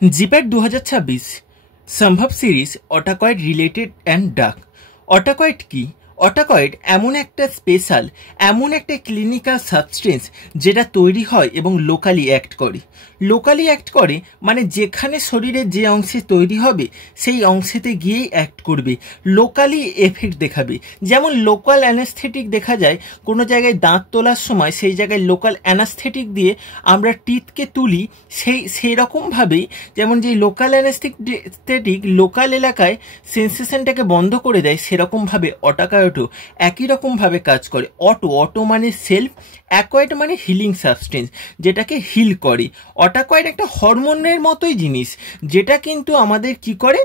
জিপ্যাট 2026 সম্ভব series অটাকয়েড related and ডাক। অটাকয়েড কি? অটাকয়েড এমন একটা স্পেশাল, এমন একটা ক্লিনিক্যাল সাবস্টেন্স যেটা তৈরি হয় এবং লোকালি অ্যাক্ট করে। লোকালি অ্যাক্ট করে মানে যেখানে শরীরের যে অংশে তৈরি হবে সেই অংশেতে গিয়েই অ্যাক্ট করবে, লোকালি এফেক্ট দেখাবে। যেমন লোকাল অ্যানাস্থেটিক দেখা যায় কোনো জায়গায় দাঁত তোলার সময়, সেই জায়গায় লোকাল অ্যানাস্থেটিক দিয়ে আমরা টিথকে তুলি, সেই রকমভাবেই যেমন যে লোকাল অ্যানাস্থেটিক লোকাল এলাকায় সেন্সেশনটাকে বন্ধ করে দেয়, সেরকমভাবে অটাকয়েডও একই রকমভাবে কাজ করে। অটো মানে সেলফ, অ্যাকয়েড মানে হিলিং সাবস্টেন্স, যেটাকে হিল করে। অটাকয়েড একটা হরমোনের মতোই জিনিস, যেটা কিন্তু আমাদের কি করে,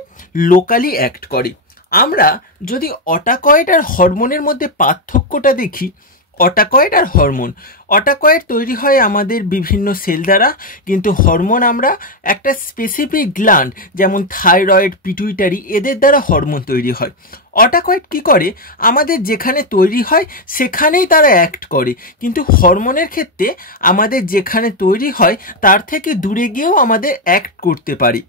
লোকালি অ্যাক্ট করে। আমরা যদি অটাকয়েড আর হরমোনের মধ্যে পার্থক্যটা দেখি, অটাকয়েড আর হরমোন, অটাকয়েড তৈরি হয় আমাদের বিভিন্ন সেল দ্বারা, কিন্তু হরমোন আমরা একটা স্পেসিফিক গ্ল্যান্ড যেমন থাইরয়েড, পিটুইটারি, এদের দ্বারা হরমোন তৈরি হয়। অটাকয়েড কি করে, আমাদের যেখানে তৈরি হয় সেখানেই তারা অ্যাক্ট করে, কিন্তু হরমোনের ক্ষেত্রে আমাদের যেখানে তৈরি হয় তার থেকে দূরে গিয়েও আমাদের অ্যাক্ট করতে পারে।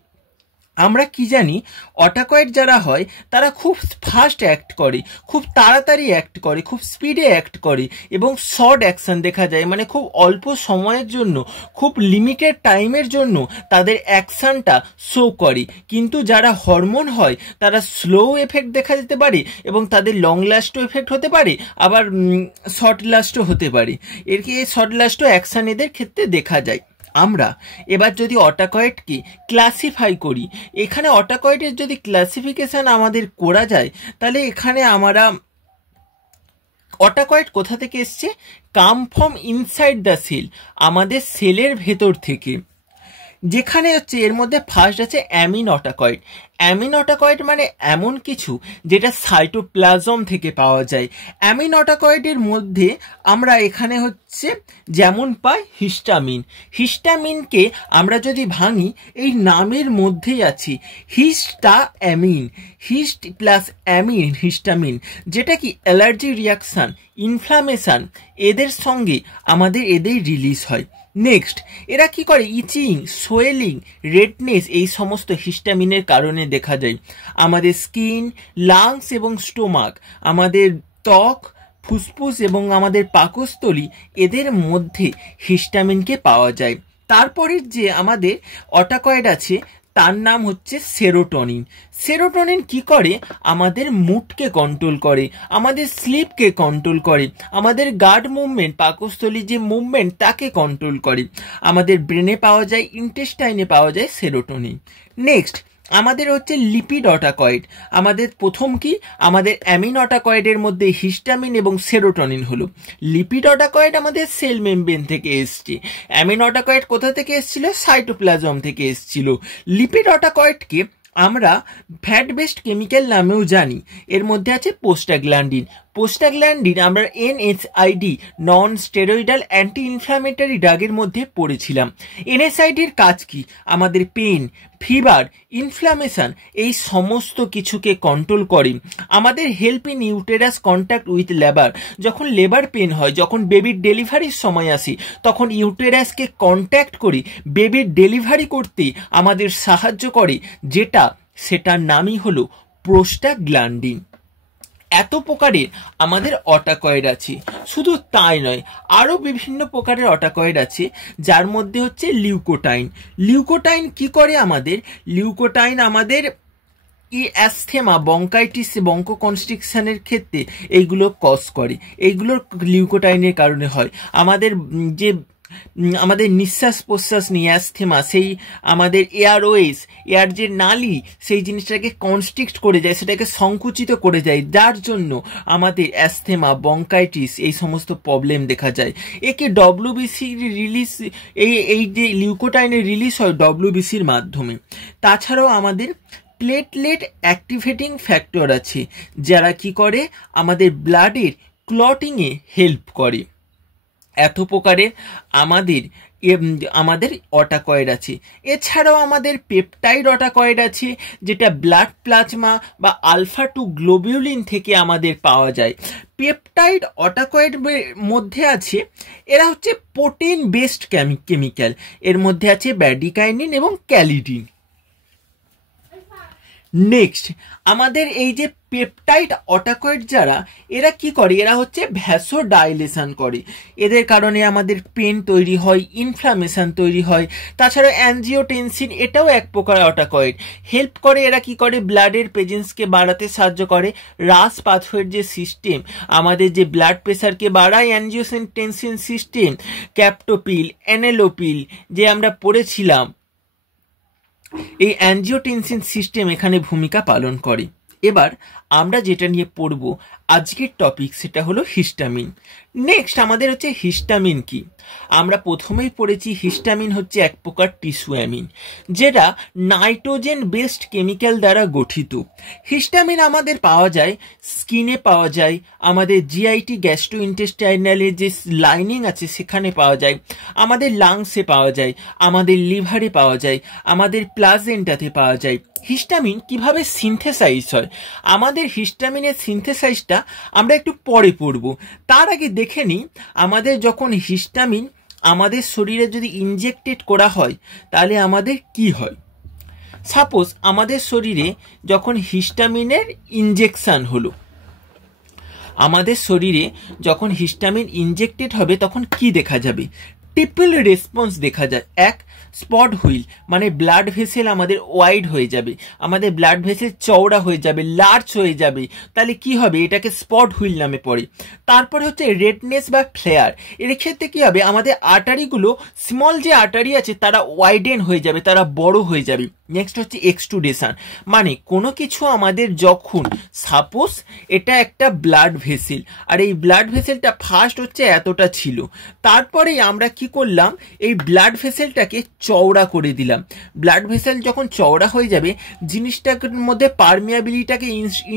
আমরা কি জানি, অটাকয়েড যারা হয় তারা খুব ফাস্ট অ্যাক্ট করে, খুব তাড়াতাড়ি অ্যাক্ট করে, খুব স্পিডে অ্যাক্ট করে এবং শর্ট অ্যাকশন দেখা যায়, মানে খুব অল্প সময়ের জন্য, খুব লিমিটেড টাইমের জন্য তাদের অ্যাকশনটা শো করে। কিন্তু যারা হরমোন হয় তারা স্লো এফেক্ট দেখা যেতে পারে এবং তাদের লং লাস্টও এফেক্ট হতে পারে, আবার শর্ট লাস্টও হতে পারে। শর্ট লাস্টও অ্যাকশন এদের ক্ষেত্রে দেখা যায়। আমরা এবার যদি অটাকয়েডকে ক্লাসিফাই করি, এখানে অটাকয়েডের যদি ক্লাসিফিকেশন আমাদের করা যায়, তাহলে এখানে আমরা অটাকয়েড কোথা থেকে এসছে, come from inside the cell, আমাদের সেলের ভেতর থেকে। যেখানে হচ্ছে এর মধ্যে ফার্স্ট আছে অ্যামিন অটাকয়েড। অ্যামিন অটাকয়েড মানে এমন কিছু যেটা সাইটোপ্লাজম থেকে পাওয়া যায়। অ্যামিন অটাকয়েডের মধ্যে আমরা এখানে হচ্ছে যেমন পাই হিস্টামিন। হিস্টামিনকে আমরা যদি ভাঙি, এই নামের মধ্যেই আছি হিস্টা অ্যামিন, হিস্ট প্লাস অ্যামিন, হিস্টামিন, যেটা কি অ্যালার্জি রিয়াকশান, ইনফ্লামেশান, এদের সঙ্গে আমাদের এদের রিলিজ হয়। নেক্সট, এরা কি করে, ইচিং, সোয়েলিং, রেডনেস, এই সমস্ত হিস্টামিনের কারণে দেখা যায়। আমাদের স্কিন, লাংস এবং স্টোমাক, আমাদের ত্বক, ফুসফুস এবং আমাদের পাকস্থলী, এদের মধ্যে হিস্টামিনকে পাওয়া যায়। তারপরে যে আমাদের অটাকয়েড আছে তার নাম হচ্ছে সেরোটোনিন। সেরোটোনিন কি করে, আমাদের মুডকে কন্ট্রোল করে, আমাদের স্লিপকে কন্ট্রোল করে, আমাদের গার্ড মুভমেন্ট, পাকস্থলী যে মুভমেন্ট তাকে কন্ট্রোল করে। আমাদের ব্রেনে পাওয়া যায়, ইন্টেস্টাইনে পাওয়া যায় সেরোটোনিন। নেক্সট আমাদের হচ্ছে লিপিড অটাকয়েড। আমাদের প্রথম কি, আমাদের অ্যামিন অটাকয়েডের মধ্যে হিস্টামিন এবং সেরোটোনিন হলো। লিপিড অটাকয়েড আমাদের সেল মেমব্রেন থেকে এসছে। অ্যামিন অটাকয়েড কোথা থেকে এসেছিল, সাইটোপ্লাজম থেকে এসেছিল। লিপিড অটাকয়েডকে আমরা ফ্যাট বেসড কেমিক্যাল নামেও জানি। এর মধ্যে আছে পোস্টাগ্ল্যান্ডিন। পোস্টাগ্ল্যান্ডিন আমরা NSAID, non steroidal anti inflammatory ড্রাগের মধ্যে পড়েছিলাম। এনএসআইডির কাজ কি, আমাদের পেন, ফিভার, ইনফ্ল্যামেশন, এই সমস্ত কিছুকে কন্ট্রোল করে। আমাদের help in uterus contact with labour, যখন লেবার পেন হয়, যখন বেবির ডেলিভারির সময় আসে, তখন ইউটেরাসকে কন্ট্যাক্ট করে বেবির ডেলিভারি করতে আমাদের সাহায্য করে, সেটার নামই হলো প্রোস্টাগ্ল্যান্ডিন। এত প্রকারের আমাদের অটাকয়েড আছে। শুধু তাই নয়, আরও বিভিন্ন প্রকারের অটাকয়েড আছে, যার মধ্যে হচ্ছে লিউকোটাইন। লিউকোটাইন কি করে, আমাদের লিউকোটাইন আমাদের অ্যাস্থেমা, বঙ্কাইটিস, বঙ্কোকনস্ট্রিকশনের ক্ষেত্রে এইগুলো কজ করে। এইগুলোর লিউকোটাইনের কারণে হয়। আমাদের নিঃশ্বাস প্রশ্বাস নিয়ে অ্যাস্থেমা, সেই আমাদের এয়ারওয়েজ, এয়ার যে নালি, সেই জিনিসটাকে কনস্ট্রিক্ট করে যায়, সেটাকে সংকুচিত করে যায়, যার জন্য আমাদের অ্যাস্থেমা, বঙ্কাইটিস, এই সমস্ত প্রবলেম দেখা যায়। একে ডব্লিউবিসি রিলিজ, এই যে লিউকোটাইনের রিলিজ হয় ডব্লিউবিসির মাধ্যমে। তাছাড়াও আমাদের প্লেটলেট অ্যাক্টিভেটিং ফ্যাক্টর আছে, যারা কি করে, আমাদের ব্লাডের ক্লটিংয়ে হেল্প করে। এত প্রকারের আমাদের অটাকয়েড আছে। এছাড়াও আমাদের পেপটাইড অটাকয়েড আছে, যেটা ব্লাড প্লাজমা বা আলফা 2 গ্লোবিউলিন থেকে আমাদের পাওয়া যায়। পেপটাইড অটাকয়েড মধ্যে আছে, এরা হচ্ছে প্রোটিন বেসড কেমিক্যাল। এর মধ্যে আছে ব্র্যাডিকাইনিন এবং ক্যালিডিন। নেক্সট আমাদের এই যে পেপটাইড অটাকয়েড যারা, এরা কি করে, এরা হচ্ছে ভ্যাসোডাইলেশন করে। এদের কারণে আমাদের পেন তৈরি হয়, ইনফ্লামেশন তৈরি হয়। তাছাড়া অ্যানজিওটেনসিন এটাও এক প্রকার অটাকয়েড, হেল্প করে। এরা কি করে, ব্লাডের প্রেজেন্সকে বাড়াতে সাহায্য করে। রাস পাথওয়ের যে সিস্টেম, আমাদের যে ব্লাড প্রেশারকে বাড়ায়, অ্যানজিওটেনসিন সিস্টেম, ক্যাপটোপিল, এনেলোপিল যে আমরা পড়েছিলাম, এই অ্যানজিওটেনসিন সিস্টেম এখানে ভূমিকা পালন করে। এবার আমরা যেটা নিয়ে পড়ব আজকের টপিক, সেটা হলো হিস্টামিন। নেক্সট আমাদের হচ্ছে হিস্টামিন কি। আমরা প্রথমেই পড়েছি হিস্টামিন হচ্ছে এক প্রকার টিস্যু অ্যামিন, যেটা নাইট্রোজেন বেসড কেমিক্যাল দ্বারা গঠিত। হিস্টামিন আমাদের পাওয়া যায় স্কিনে, পাওয়া যায় আমাদের জিআইটি গ্যাস্ট্রোইন্টেস্টাইনালের যে লাইনিং আছে সেখানে পাওয়া যায়, আমাদের লাংসে পাওয়া যায়, আমাদের লিভারে পাওয়া যায়, আমাদের প্লাজেন্টাতে পাওয়া যায়। হিস্টামিন কিভাবে সিনথেসাইজ হয়, আমাদের হিস্টামিনের সিনথেসাইজটা আমরা একটু পরে পড়ব। তার আগে দেখে নিই, আমাদের যখন হিস্টামিন আমাদের শরীরে যদি ইনজেক্টেড করা হয় তাহলে আমাদের কি হয়। সাপোজ আমাদের শরীরে যখন হিস্টামিনের ইনজেকশন হলো, আমাদের শরীরে যখন হিস্টামিন ইনজেক্টেড হবে তখন কি দেখা যাবে, ট্রিপল রেসপন্স দেখা যায়। এক, স্পট হুইল মানে ব্লাড ভেসেল আমাদের ওয়াইড হয়ে যাবে, আমাদের ব্লাড ভেসেল চওড়া হয়ে যাবে, লার্জ হয়ে যাবে। তাহলে কি হবে, এটাকে স্পট হুইল নামে পড়ে। তারপরে হচ্ছে রেডনেস বা ফ্লেয়ার, এর ক্ষেত্রে কি হবে, আমাদের আর্টারিগুলো, স্মল যে আর্টারি আছে তারা ওয়াইডেন হয়ে যাবে, তারা বড় হয়ে যাবে। নেক্সট হচ্ছে এক্সটুডেশন, মানে কোনো কিছু আমাদের যখন, সাপোজ এটা একটা ব্লাড ভেসেল, আর এই ব্লাড ভেসেলটা ফার্স্ট হচ্ছে এতটা ছিল, তারপরেই আমরা কি করলাম, এই ব্লাড ভেসেলটাকে চওড়া করে দিলাম। ব্লাড ভেসেল যখন চওড়া হয়ে যাবে, জিনিসটার মধ্যে পারমিয়াবিলিটাকে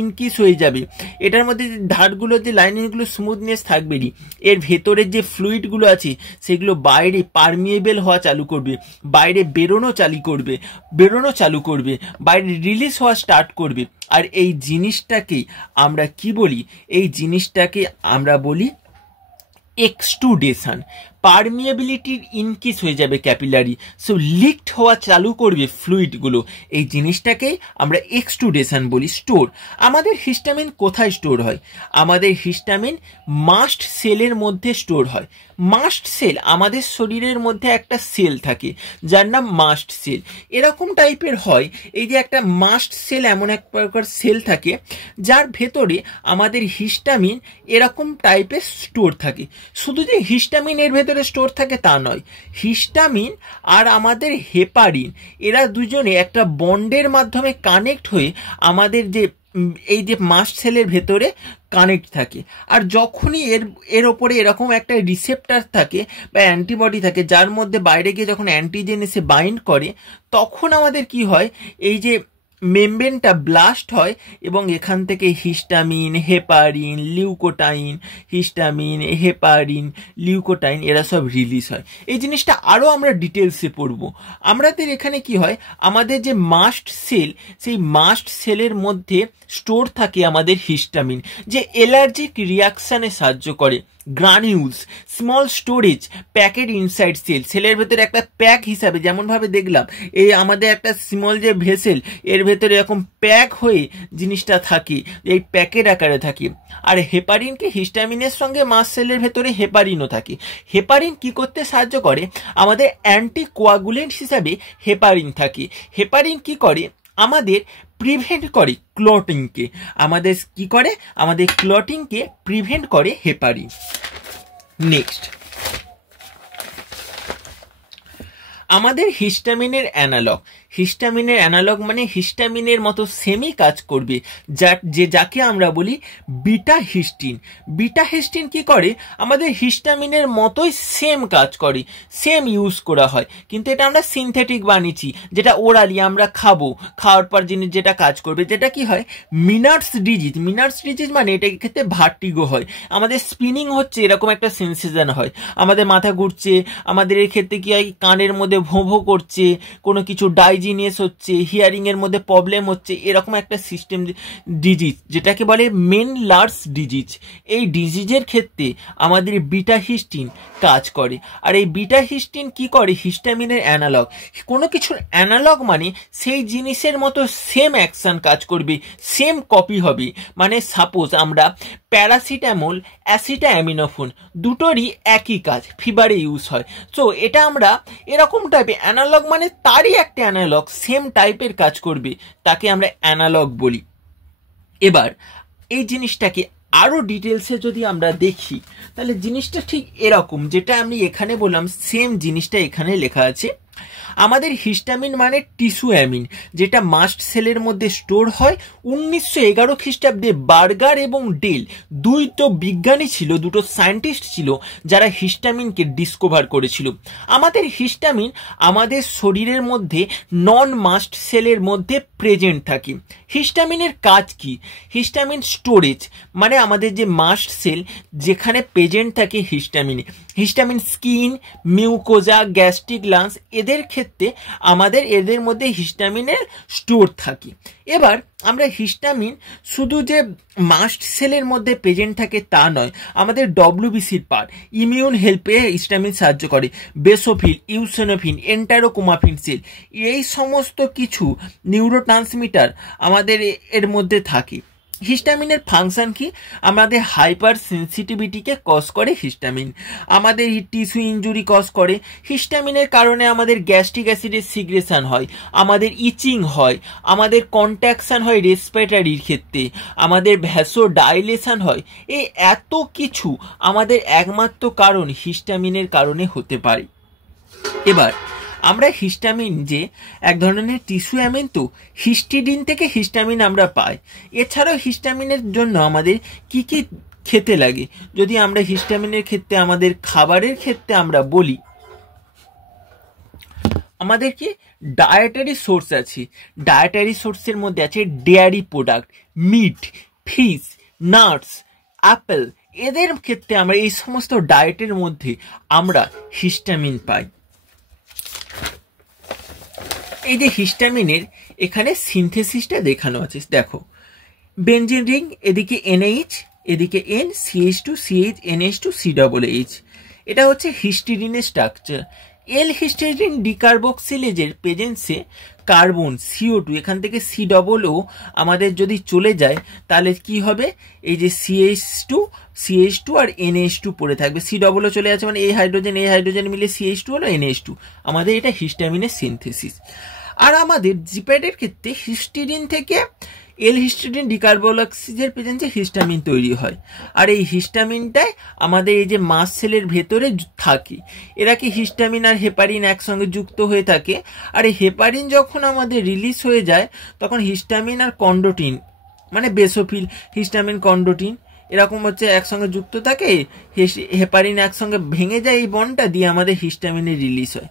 ইনক্রিজ হয়ে যাবে, এটার মধ্যে যে ধারগুলো, যে লাইনিংগুলো স্মুথনেস থাকবে না, এর ভেতরের যে ফ্লুইডগুলো আছে সেগুলো বাইরে পারমিয়েবল হওয়া চালু করবে, বাইরে বেরোনো চালু করবে, বাইরে রিলিজ হওয়া স্টার্ট করবে। আর এই জিনিসটাকে আমরা কি বলি, এই জিনিসটাকে আমরা বলি এক্সটুডেশন। পারমিয়াবিলিটির ইনক্রিজ হয়ে যাবে ক্যাপিলারি, সো লিকড হওয়া চালু করবে ফ্লুইডগুলো, এই জিনিসটাকে আমরা এক্সটুডেশন বলি। স্টোর, আমাদের হিস্টামিন কোথায় স্টোর হয়, আমাদের হিস্টামিন মাস্ট সেলের মধ্যে স্টোর হয়। মাস্ট সেল, আমাদের শরীরের মধ্যে একটা সেল থাকে যার নাম মাস্ট সেল। এরকম টাইপের হয়, এই যে একটা মাস্ট সেল এমন এক প্রকার সেল থাকে যার ভেতরে আমাদের হিস্টামিন এরকম টাইপের স্টোর থাকে। শুধু যে হিস্টামিনের ভেতরে স্টোর থাকে তা নয়, হিস্টামিন আর আমাদের হেপারিন এরা দুজনে একটা বন্ডের মাধ্যমে কানেক্ট হয়ে আমাদের যে এই যে মাস্ট সেলের ভেতরে কানেক্ট থাকে। আর যখনই এর ওপরে এরকম একটা রিসেপ্টার থাকে বা অ্যান্টিবডি থাকে, যার মধ্যে বাইরে গিয়ে যখন অ্যান্টিজেন এসে বাইন্ড করে, তখন আমাদের কি হয়, এই যে মেমব্রেনটা ব্লাস্ট হয় এবং এখান থেকে হিস্টামিন, হেপারিন, লিউকোটাইন, হিস্টামিন, হেপারিন, লিউকোটাইন এরা সব রিলিজ হয়। এই জিনিসটা আরও আমরা ডিটেলসে পড়ব। আমাদের এখানে কি হয়, আমাদের যে মাস্ট সেল, সেই মাস্ট সেলের মধ্যে স্টোর থাকে আমাদের হিস্টামিন, যে অ্যালার্জিক রিয়াকশানে সাহায্য করে। Granules, small storage packet inside cell, সেলের ভেতরে একটা প্যাক হিসাবে, যেমনভাবে দেখলাম এই আমাদের একটা স্মল যে ভেসেল, এর ভেতরে এরকম প্যাক হয়ে জিনিসটা থাকে, এই প্যাকেট আকারে থাকে। আর হেপারিনকে, হিস্টামিনের সঙ্গে মাস্ট সেলের ভেতরে হেপারিনও থাকে। হেপারিন কি করতে সাহায্য করে, আমাদের অ্যান্টিকোয়াগুলেন্ট হিসাবে হেপারিন থাকে। হেপারিন কি করে, আমাদের প্রিভেন্ট করে ক্লটিংকে, আমাদের কি করে, আমাদের ক্লটিংকে প্রিভেন্ট করে হেপারিন। নেক্সট আমাদের হিস্টামিনের অ্যানালগ, হিস্টামিনের অ্যানালগ মানে হিস্টামিনের মতো সেমই কাজ করবে, যাকে আমরা বলি বিটা হিস্টিন। বিটা হিস্টিন কি করে, আমাদের হিস্টামিনের মতোই সেম কাজ করে, সেম ইউজ করা হয়, কিন্তু এটা আমরা সিনথেটিক বানিয়েছি, যেটা ওরালি আমরা খাবো, খাওয়ার পর জিনিস যেটা কাজ করবে, যেটা কি হয়, মিনার্স ডিজিজ। মিনার্স ডিজিজ মানে এটা ক্ষেত্রে ভার্টিগো হয়, আমাদের স্পিনিং হচ্ছে এরকম একটা সেন্সেশন হয়, আমাদের মাথা ঘুরছে, আমাদের এর ক্ষেত্রে কি হয়, কানের মধ্যে মধ্যে ভোঁ ভোঁ করছে, কোনো কিছু ডাইজিনিয়াস হচ্ছে, হিয়ারিংয়ের মধ্যে প্রবলেম হচ্ছে, এরকম একটা সিস্টেম ডিজিজ যেটাকে বলে মেন লার্জ ডিজিজ। এই ডিজিজের ক্ষেত্রে আমাদের বিটা হিস্টিন কাজ করে। আর এই বিটা হিস্টিন কি করে? হিস্টামিনের অ্যানালগ। কোনো কিছুর অ্যানালগ মানে সেই জিনিসের মতো সেম অ্যাকশন কাজ করবে, সেম কপি হবে। মানে সাপোজ আমরা প্যারাসিটামল, অ্যাসিটাঅ্যামিনোফেন দুটোরই একই কাজ, ফিভারে ইউজ হয়। সো এটা আমরা এরকম টাইপের অ্যানালগ, মানে তারই একটা অ্যানালগ সেম টাইপের কাজ করবে, তাকে আমরা অ্যানালগ বলি। এবার এই জিনিসটাকে আরও ডিটেলসে যদি আমরা দেখি তাহলে জিনিসটা ঠিক এরকম, যেটা আমি এখানে বললাম সেম জিনিসটা এখানে লেখা আছে। আমাদের হিস্টামিন মানে টিস্যু অ্যামিন, যেটা মাস্ট সেলের মধ্যে স্টোর হয়। 1911 খ্রিস্টাব্দে বার্গার এবং ডেল দুটো বিজ্ঞানী ছিল, দুটো সায়েন্টিস্ট ছিল, যারা হিস্টামিনকে ডিসকভার করেছিল। আমাদের হিস্টামিন আমাদের শরীরের মধ্যে নন মাস্ট সেলের মধ্যে প্রেজেন্ট থাকে। হিস্টামিনের কাজ কি? হিস্টামিন স্টোরেজ, মানে আমাদের যে মাস্ট সেল যেখানে প্রেজেন্ট থাকে হিস্টামিনে, histamine skin, mucosa, gastric lungs এদের ক্ষেত্রে আমাদের এদের মধ্যে হিস্টামিনের স্টোর থাকে। এবার আমরা হিস্টামিন শুধু যে মাস্ট সেলের মধ্যে প্রেজেন্ট থাকে তা নয়, আমাদের ডব্লিউবিসির পার্ট, ইমিউন হেল্পে হিস্টামিন সাহায্য করে। বেসোফিল, ইউসিনোফিন, এন্টারোকুমাফিন সেল, এই সমস্ত কিছু নিউরোট্রান্সমিটার আমাদের এর মধ্যে থাকে। হিস্টামিনের ফাংশন কি? আমাদের হাইপার সেন্সিটিভিটিকে কজ করে হিস্টামিন, আমাদের টিস্যু ইনজুরি কজ করে। হিস্টামিনের কারণে আমাদের গ্যাস্ট্রিক অ্যাসিডের সিগ্রেশন হয়, আমাদের ইচিং হয়, আমাদের কন্ট্রাকশন হয় রেসপিরেটরির ক্ষেত্রে, আমাদের ভ্যাসোডাইলেশন হয়। এই এত কিছু আমাদের একমাত্র কারণ হিস্টামিনের কারণে হতে পারে। এবার আমরা হিস্টামিন যে এক ধরনের টিস্যু অ্যামিন, তো হিস্টিডিন থেকে হিস্টামিন আমরা পাই। এছাড়াও হিস্টামিনের জন্য আমাদের কি কি খেতে লাগে, যদি আমরা হিস্টামিনের ক্ষেত্রে আমাদের খাবারের ক্ষেত্রে আমরা বলি, আমাদের কি ডায়েটারি সোর্স আছে। ডায়েটারি সোর্সের মধ্যে আছে dairy product, meat, fish, nuts, apple, এদের ক্ষেত্রে আমরা এই সমস্ত ডায়েটের মধ্যে আমরা হিস্টামিন পাই। এই যে হিস্টামিনের এখানে সিনথেসিসটা দেখানো আছে, দেখো বেনজিন রিং, এদিকে NH, এদিকে N, CH2, CH, NH2, COOH, এটা হচ্ছে হিস্টিডিনের স্ট্রাকচার। এল হিস্টিডিন ডিকার্বক্সিলেজের প্রেজেন্সে কার্বন CO2, এখান থেকে COO আমাদের যদি চলে যায় তাহলে কি হবে? এই যে CH2 আর NH2 পড়ে থাকবে, COO চলে যাচ্ছে, মানে এই হাইড্রোজেন মিলে CH2 হলো, NH2। আমাদের এটা হিস্টামিনের সিনথেসিস। আর আমাদের জিপ্যাডের ক্ষেত্রে হিস্টিডিন থেকে এল হিস্টিডিন ডিকার্বক্সিলেজের প্রেজেন্সে হিস্টামিন তৈরি হয়। আর এই হিস্টামিনটাই আমাদের এই যে মাস্ট সেলের ভেতরে থাকে। এরা কি হিস্টামিন আর হেপারিন একসঙ্গে যুক্ত হয়ে থাকে। আর এই হেপারিন যখন আমাদের রিলিজ হয়ে যায় তখন হিস্টামিন আর কন্ডোটিন, মানে বেসোফিল, হিস্টামিন, কন্ডোটিন এরকম হচ্ছে একসঙ্গে যুক্ত থাকে। হেপারিন একসঙ্গে ভেঙে যায়, এই বন্ডটা দিয়ে আমাদের হিস্টামিনের রিলিজ হয়।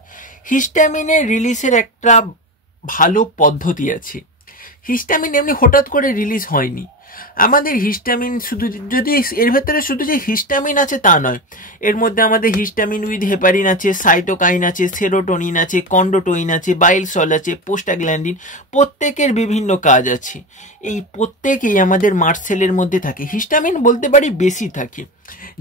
হিস্টামিনের রিলিজের একটা ভালো পদ্ধতি আছে। হিস্টামিন এমনি হঠাৎ করে রিলিজ হয়নি। আমাদের হিস্টামিন শুধু, যদি এর ভেতরে শুধু যে হিস্টামিন আছে তা নয়, এর মধ্যে আমাদের হিস্টামিন উইথ হেপারিন আছে, সাইটোকাইন আছে, সেরোটোনিন আছে, কন্ডোটোইন আছে, বাইল সল আছে, পোস্টাগ্ল্যান্ডিন, প্রত্যেকের বিভিন্ন কাজ আছে। এই প্রত্যেকেই আমাদের মাস্ট সেলের মধ্যে থাকে। হিস্টামিন বলতে পারি বেশি থাকে।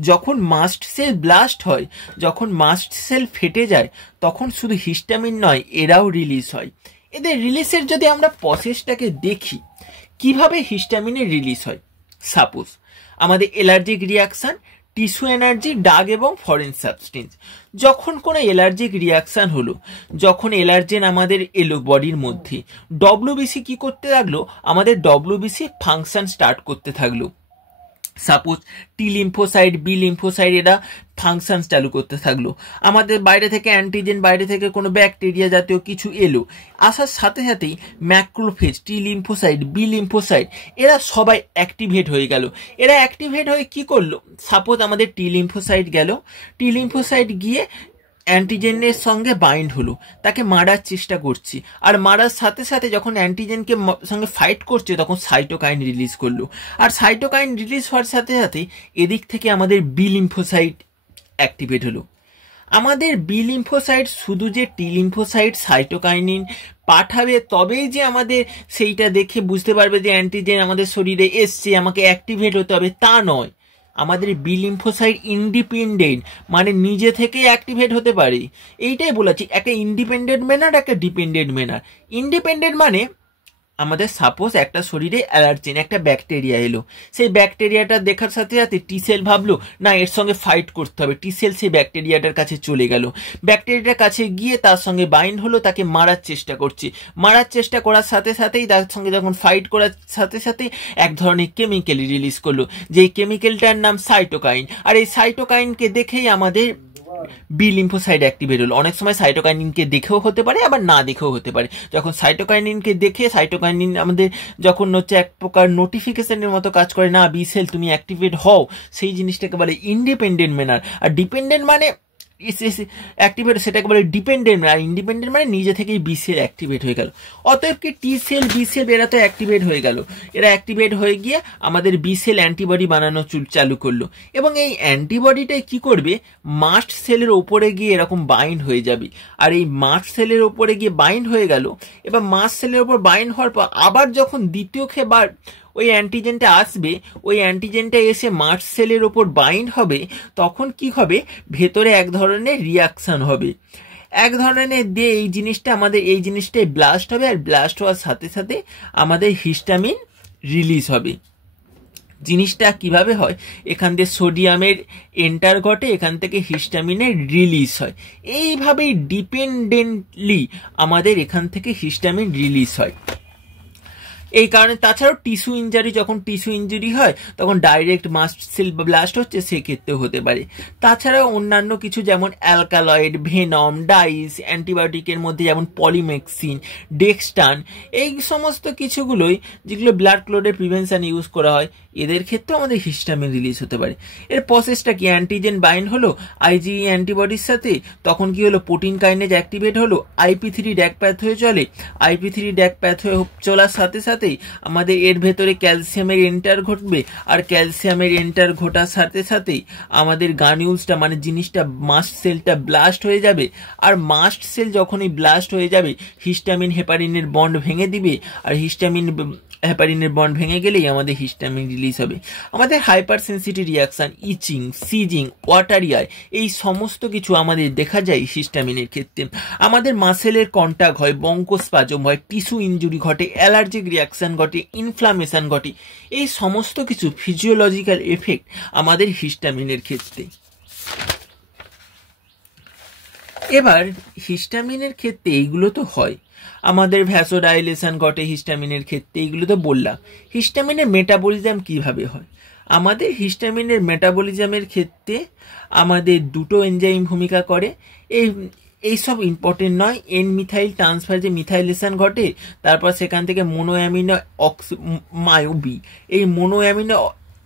যখন মাস্ট সেল ব্লাস্ট হয়, যখন মাস্ট সেল ফেটে যায়, তখন শুধু হিস্টামিন নয়, এরাও রিলিজ হয়। এদের রিলিজের যদি আমরা প্রসেসটাকে দেখি, কিভাবে হিস্টামিনের রিলিজ হয়। সাপোজ আমাদের allergic reaction, tissue energy, drug এবং ফরেন সাবস্টেন্স। যখন কোনো অ্যালার্জিক রিয়াকশান হলো, যখন অ্যালার্জেন আমাদের এলো বডির মধ্যে, ডব্লিউবিসি কি করতে লাগলো? আমাদের ডব্লিউবিসি ফাংশন স্টার্ট করতে থাকলো। Suppose T lymphocyte, B lymphocyte, এরা ফাংশন চালু করতে থাকলো। আমাদের বাইরে থেকে অ্যান্টিজেন, বাইরে থেকে কোনো ব্যাকটেরিয়া জাতীয় কিছু এলো, আসার সাথে সাথেই macrophage, T lymphocyte, B lymphocyte, এরা সবাই অ্যাক্টিভেট হয়ে গেল। এরা অ্যাক্টিভেট হয়ে কি করলো? সাপোজ আমাদের টি লিম্ফোসাইট গেল, টি লিম্ফোসাইট গিয়ে অ্যান্টিজেনের সঙ্গে বাইন্ড হলো, তাকে মারার চেষ্টা করছি। আর মারার সাথে সাথে যখন অ্যান্টিজেনকে সঙ্গে ফাইট করছে তখন সাইটোকাইন রিলিজ করলো। আর সাইটোকাইন রিলিজ হওয়ার সাথে সাথে এদিক থেকে আমাদের বি লিম্ফোসাইট অ্যাক্টিভেট হলো। আমাদের বি লিম্ফোসাইট শুধু যে টি লিম্ফোসাইট সাইটোকাইনিন পাঠাবে তবেই যে আমাদের সেইটা দেখে বুঝতে পারবে যে অ্যান্টিজেন আমাদের শরীরে এসছে, আমাকে অ্যাক্টিভেট হতে হবে, তা নয়। আমাদের বি লিম্ফোসাইট ইন্ডিপেন্ডেন্ট, মানে নিজে থেকে অ্যাক্টিভেট হতে পারে। এইটাই বলেছি, একটা ইন্ডিপেন্ডেন্ট ম্যানার, একটা ডিপেন্ডেন্ট ম্যানার। ইন্ডিপেন্ডেন্ট মানে আমাদের সাপোজ একটা শরীরে অ্যালার্জেন, একটা ব্যাকটেরিয়া এলো, সেই ব্যাকটেরিয়াটা দেখার সাথে সাথে টি সেল ভাবলো না এর সঙ্গে ফাইট করতে হবে, টি সেল সেই ব্যাকটেরিয়াটার কাছে চলে গেল, ব্যাকটেরিয়াটার কাছে গিয়ে তার সঙ্গে বাইন্ড হলো, তাকে মারার চেষ্টা করছে, মারার চেষ্টা করার সাথে সাথেই তার সঙ্গে যখন ফাইট করার সাথে সাথে এক ধরনের কেমিক্যাল রিলিজ করলো, যেই কেমিক্যালটার নাম সাইটোকাইন। আর এই সাইটোকাইনকে দেখেই আমাদের বি লিম্ফোসাইট অ্যাক্টিভেট হলো। অনেক সময় সাইটোকাইনিনকে দেখেও হতে পারে, আবার না দেখেও হতে পারে। যখন সাইটোকাইনিনকে দেখে, সাইটোকাইনিন আমাদের যখন হচ্ছে এক প্রকার নোটিফিকেশনের মতো কাজ করে, না বি সেল তুমি অ্যাক্টিভেট হও, সেই জিনিসটাকে বলে ইন্ডিপেন্ডেন্ট ম্যানার। আর ডিপেন্ডেন্ট মানে অ্যাক্টিভেট, সেটাকে বলে ডিপেন্ডেন্ট। আর ইন্ডিপেন্ডেন্ট মানে নিজে থেকেই বি সেল অ্যাক্টিভেট হয়ে গেল। অতএব কি টি সেল বি সেল এরা তো অ্যাক্টিভেট হয়ে গেল, এরা অ্যাক্টিভেট হয়ে গিয়ে আমাদের বি সেল অ্যান্টিবডি বানানো চালু করলো। এবং এই অ্যান্টিবডিটাই কি করবে, মাস্ট সেলের ওপরে গিয়ে এরকম বাইন্ড হয়ে যাবে। আর এই মাস্ট সেলের ওপরে গিয়ে বাইন্ড হয়ে গেল। এবার মাস্ট সেলের ওপর বাইন্ড হওয়ার পর আবার যখন দ্বিতীয় বার ওই অ্যান্টিজেনটা আসবে, ওই অ্যান্টিজেনটা এসে মাস্ট সেলের ওপর বাইন্ড হবে, তখন কি হবে, ভেতরে এক ধরনের রিয়াকশান হবে, এক ধরনের দিয়ে এই জিনিসটা আমাদের এই জিনিসটাই ব্লাস্ট হবে। আর ব্লাস্ট হওয়ার সাথে সাথে আমাদের হিস্টামিন রিলিজ হবে। জিনিসটা কিভাবে হয়, এখান থেকে সোডিয়ামের এন্টার ঘটে, এখান থেকে হিস্টামিনের রিলিজ হয়। এইভাবেই ডিপেন্ডেন্টলি আমাদের এখান থেকে হিস্টামিন রিলিজ হয়। এই কারণে তাছাড়াও টিস্যু ইঞ্জারি, যখন টিস্যু ইঞ্জুরি হয় তখন ডাইরেক্ট মাস্ট সেল ব্লাস্ট হচ্ছে, সেক্ষেত্রেও হতে পারে। তাছাড়াও অন্যান্য কিছু যেমন অ্যালকালয়েড, ভেনম, ডাইস, অ্যান্টিবায়োটিকের মধ্যে যেমন পলিমেক্সিন, ডেক্সটান, এই সমস্ত কিছুগুলোই যেগুলো ব্লাড ক্লটের প্রিভেনশন ইউজ করা হয়, এদের ক্ষেত্রেও আমাদের হিস্টামিন রিলিজ হতে পারে। এর প্রসেসটা কি, অ্যান্টিজেন বাইন্ড হলো আইজিই অ্যান্টিবডির সাথে, তখন কি হলো, প্রোটিন কাইনেজ অ্যাক্টিভেট হলো, IP3 ড্যাক প্যাথওয়ে চলে, IP3 ড্যাক প্যাথওয়ে চলার সাথে সাথে আমাদের এর ভেতরে ক্যালসিয়ামের এন্টার ঘটবে। আর ক্যালসিয়ামের এন্টার ঘটার সাথে সাথেই আমাদের গানিউলসটা মানে জিনিসটা মাস্ট সেলটা ব্লাস্ট হয়ে যাবে। আর মাস্ট সেল যখনই ব্লাস্ট হয়ে যাবে, হিস্টামিন হেপারিনের বন্ড ভেঙে দিবে। আর হিস্টামিন হেপারিনের বন্ড ভেঙে গেলেই আমাদের হিস্টামিন রিলিজ হবে। আমাদের হাইপার সেন্সিটিভ রিয়াকশন, ইচিং, সিজিং, ওয়াটারি আই, এই সমস্ত কিছু আমাদের দেখা যায় হিস্টামিনের ক্ষেত্রে। আমাদের মাসেলের কন্টাক্ট হয়, বঙ্কোস্পাজম হয়, টিস্যু ইঞ্জুরি ঘটে, অ্যালার্জিক রিয়াকশন ঘটে, ইনফ্লামেশন ঘটে, এই সমস্ত কিছু ফিজিওলজিক্যাল এফেক্ট আমাদের হিস্টামিনের ক্ষেত্রে। এবার হিস্টামিনের ক্ষেত্রে এইগুলো তো হয়, আমাদের ভ্যাসোডাইলেশন ঘটে হিস্টামিনের ক্ষেত্রে, এইগুলো তো বললাম। হিস্টামিনের মেটাবলিজম কিভাবে হয়, আমাদের হিস্টামিনের মেটাবলিজমের ক্ষেত্রে আমাদের দুটো এনজাইম ভূমিকা করে। এইসব ইম্পর্টেন্ট নয়, এন মিথাইল ট্রান্সফার যে মিথাইলেশন ঘটে, তারপর সেখান থেকে মোনোঅ্যামিনো মায়োবি, এই মোনোঅ্যামিনো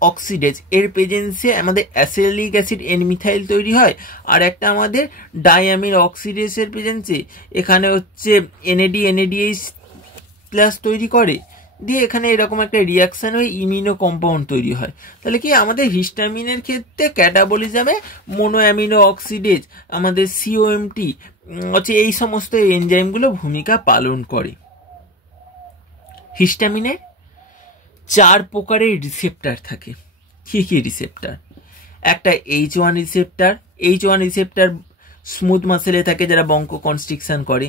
অক্সিডেজ এর প্রেজেন্সে আমাদের অ্যাসিলিক অ্যাসিড এন মিথাইল তৈরি হয়। আর একটা আমাদের ডাইঅ্যামিন অক্সিডেজের প্রেজেন্সে এখানে হচ্ছে NADH প্লাস তৈরি করে, দিয়ে এখানে এরকম একটা রিয়াকশন হয়ে ইমিউনো কম্পাউন্ড তৈরি হয়। তাহলে কি আমাদের হিস্টামিনের ক্ষেত্রে ক্যাটাবলিজমে মোনোঅ্যামিনো অক্সিডেজ, আমাদের COMT হচ্ছে এই সমস্ত এনজাইমগুলো ভূমিকা পালন করে। হিস্টামিনের 4 প্রকারের রিসেপ্টার থাকে। কি কি রিসেপ্টার, একটা H1 receptor, H1 receptor smooth মাসেলে থাকে যারা বঙ্কো কনস্ট্রিকশন করে।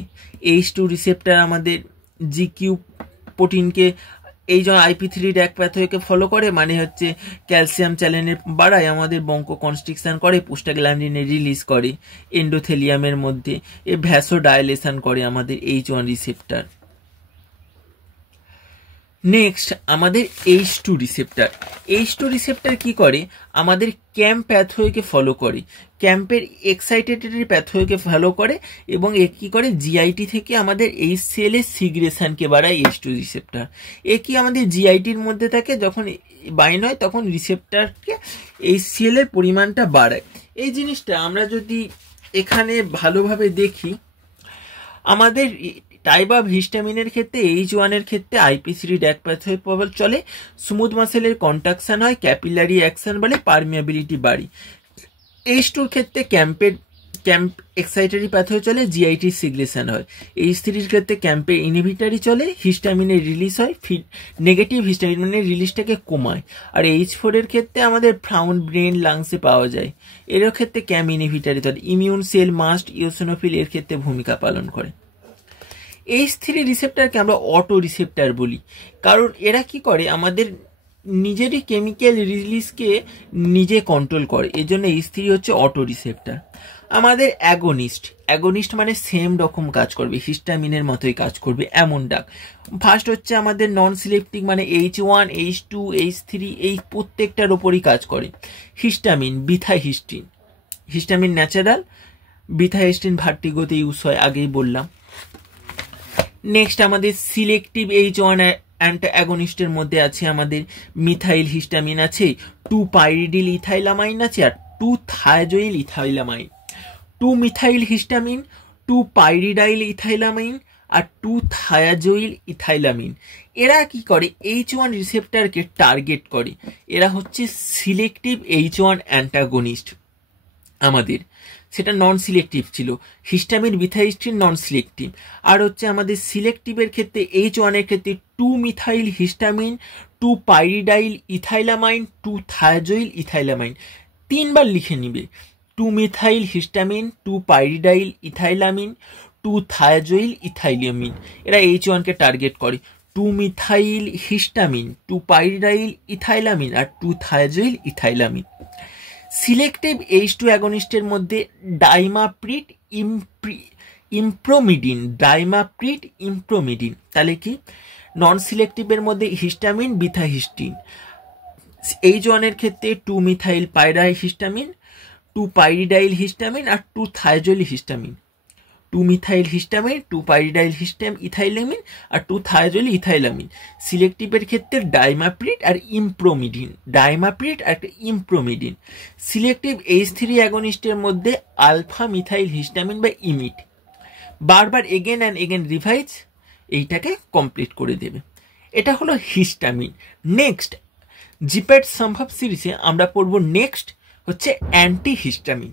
H2 রিসেপ্টার আমাদের GQ প্রোটিনকে, এই জন্য IP3 ড্যাক প্যাথওয়েকে ফলো করে, মানে হচ্ছে ক্যালসিয়াম চ্যানেলের বাড়ায়, আমাদের বঙ্কো কনস্ট্রিকশন করে, প্রোস্টাগ্ল্যান্ডিনে রিলিজ করে এন্ডোথেলিয়ামের মধ্যে, এ ভ্যাসোডাইলেশন করে আমাদের H1 রিসেপ্টার। নেক্সট আমাদের H2 রিসেপ্টার। H2 রিসেপ্টার কি করে, আমাদের ক্যাম্প প্যাথওয়েকে ফলো করে, ক্যাম্পের এক্সাইটেটরি প্যাথওয়েকে ফলো করে, এবং এ কি করে, GIT থেকে আমাদের এই সেলের সিগ্রেশনকে বাড়ায় H2 রিসেপ্টার। এ কি আমাদের GITর মধ্যে থাকে, যখন বাইন্ড হয় তখন রিসেপ্টারকে এই সেলের পরিমাণটা বাড়ায়। এই জিনিসটা আমরা যদি এখানে ভালোভাবে দেখি, আমাদের টাইপ অফ হিস্টামিনের ক্ষেত্রে H1 এর ক্ষেত্রে IP3 ড্যাক প্যাথওয়ে চলে, স্মুথ মাসেলের কন্ট্রাকশন হয়, ক্যাপিলারি অ্যাকশন বলে, পারমিয়াবিলিটি বাড়ি। H2 ক্ষেত্রে ক্যাম্পের ক্যাম্প এক্সাইটারি পাথরে চলে, জিআইটি সিগ্রেশন হয়। H3 ক্ষেত্রে ক্যাম্পের ইনহিবিটারি চলে, হিস্টামিনের রিলিজ হয়, নেগেটিভ হিস্টামিনের রিলিজটাকে কমায়। আর H4 এর ক্ষেত্রে আমাদের ফ্রাউন ব্রেন লাংসে পাওয়া যায়, এর ক্ষেত্রে ক্যাম্প ইনহিবিটারি চলে। ইমিউন সেল মাস্ট ইওসিনোফিল এর ক্ষেত্রে ভূমিকা পালন করে। H3 রিসেপ্টারকে আমরা অটো রিসেপ্টার বলি, কারণ এরা কি করে আমাদের নিজেরই কেমিক্যাল রিলিজকে নিজে কন্ট্রোল করে, এই জন্য H3 হচ্ছে অটো রিসেপ্টার। আমাদের অ্যাগোনিস্ট মানে সেম রকম কাজ করবে, হিস্টামিনের মতোই কাজ করবে এমন ডাক। ফার্স্ট হচ্ছে আমাদের নন সিলেক্টিভ মানে H1, H2, H3 এই প্রত্যেকটার ওপরই কাজ করে। হিস্টামিন হিস্টামিন ন্যাচারাল, বিথাহিস্টিন ভার্টিগোতে ইউজ হয়, আগেই বললাম। নেক্সট আমাদের সিলেক্টিভ H1 অ্যান্টাগনিস্টের মধ্যে আছে আমাদের মিথাইল হিস্টামিন আছে, 2-পাইরিডিল ইথাইলামাইন আছে, আর 2-থায়াজোইল ইথাইলামাইন। 2-মিথাইল হিস্টামিন, 2-পাইরিডাইল ইথাইলামাইন আর 2-থায়াজোইল ইথাইলামিন। এরা কি করে H1 রিসেপ্টারকে টার্গেট করে, এরা হচ্ছে সিলেক্টিভ H1 অ্যান্টাগনিস্ট আমাদের, সেটা নন সিলেক্টিভ ছিল। হিস্টামিন বিথাহিস্টিন নন সিলেক্টিভ। আর হচ্ছে আমাদের সিলেক্টিভের ক্ষেত্রে H1 এর ক্ষেত্রে 2-মিথাইল হিস্টামিন, 2-পাইরিডাইল ইথাইলামাইন, 2-থায়াজোইল ইথাইলামাইন। 3বার লিখে নিবে, 2-মিথাইল হিস্টামিন, 2-পাইরিডাইল ইথাইলামিন, 2-থায়াজোইল ইথাইলামিন। এরা H1 কে টার্গেট করে। 2-মিথাইল হিস্টামিন, 2-পাইরিডাইল ইথাইলামিন আর 2-থায়াজোইল ইথাইলামিন। সিলেক্টিভ H2 অ্যাগনিস্টের মধ্যে ডাইমাপ্রিড ইমপ্রোমিডিন। তাহলে কি নন সিলেক্টিভের মধ্যে হিস্টামিন বিথাহিস্টিন। H1 এর ক্ষেত্রে 2-মিথাইল পাইরাইল হিস্টামিন, 2-পাইরিডাইল হিস্টামিন আর 2-থায়াজোইল হিস্টামিন। 2-মিথাইল হিস্টামিন, 2-পাইরিডাইল ইথাইলামিন আর 2-থায়াজোইল ইথাইলামিন। সিলেক্টিভের ক্ষেত্রে ডাইমাপ্রিড আর ইমপ্রোমিডিন। সিলেক্টিভ H3 অ্যাগনিস্টের মধ্যে আলফা মিথাইল হিস্টামিন বা ইমিট। বারবার এগেন অ্যান্ড এগেন রিভাইজ এইটাকে কমপ্লিট করে দেবে। এটা হলো হিস্টামিন। নেক্সট জিপ্যাট সম্ভব সিরিজে আমরা পড়ব নেক্সট হচ্ছে অ্যান্টিহিস্টামিন।